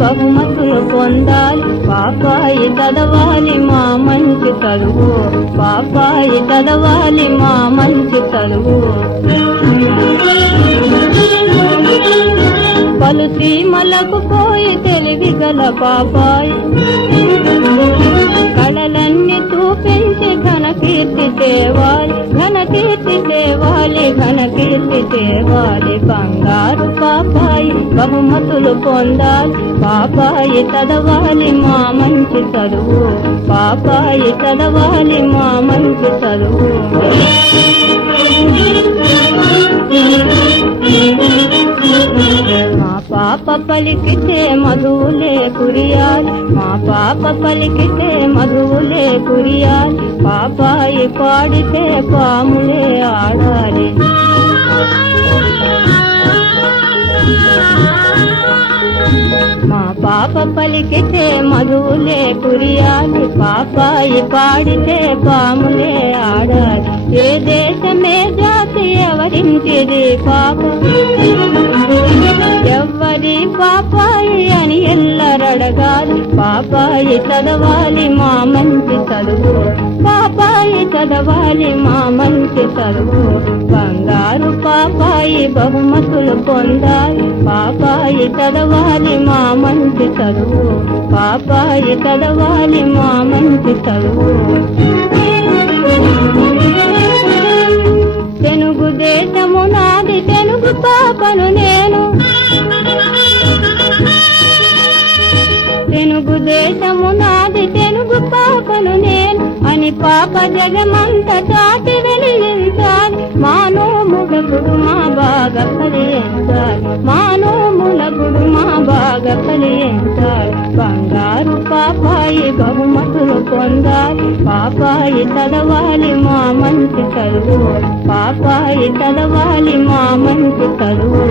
బహుమతులు పొందాలి, పాపాయి చదవాలి మా మంచి చదువు, పాపాయి చదవాలి మా మంచి చదువు. పలు సీమలకు పోయి తెలివిగల పాపాయి, కళలన్నీ చూపించి ఘనకీర్తి తేవాలి, ఘనకీర్తి తేవాలి, ఘనకీర్తి తేవాలి. బంగారు పాపాయి బహుమతులు పొందాలి, పాపాయి చదవాలి మా మంచి చదువు, పాపాయి చదవాలి మా మంచి చదువు. మా పాప పలికితే మధువులే కురియాలి, మా పాప పలికితే మధువులే కురియాలి, పాపాయి పాడితే పాములే ఆడాలి. మా పాప పలికితే మధువులే కురియాలి, పాపాయి పాడితే పాములే ఆడాలి. ఏ దేశమే జాతి ఎవరింటిది పాప, ఎవ్వరి పాపాయి అని ఎల్లరడగాలి, పాపాయి చదవాలి మా మంచి చదువు, పాపాయి చదవాలి మా మంచి చదువు. బంగారు పాపాయి బహుమతులు పొందాలి, పాపాయి చదవాలి మా మంచి చదువు, పాపాయి చదవాలి మా మంచి చదువు. తెలుగు దేశము నాది, తెలుగు పాపను నేను, తెలుగు దేశము నాది, తెలుగు పాపను నేను అని పాప జగమంత చాటి వెలిగించాలి. మానోములగుడు మా బాగా ఫలించాలి, మానోములగుడు మా బాగా ఫలించాలి. బంగారు పాపాయి బహుమతులు పొందాలి, పాపాయి చదవాలి మా మంచి చదువు, పాపాయి చదవాలి మా మంచి చదువు.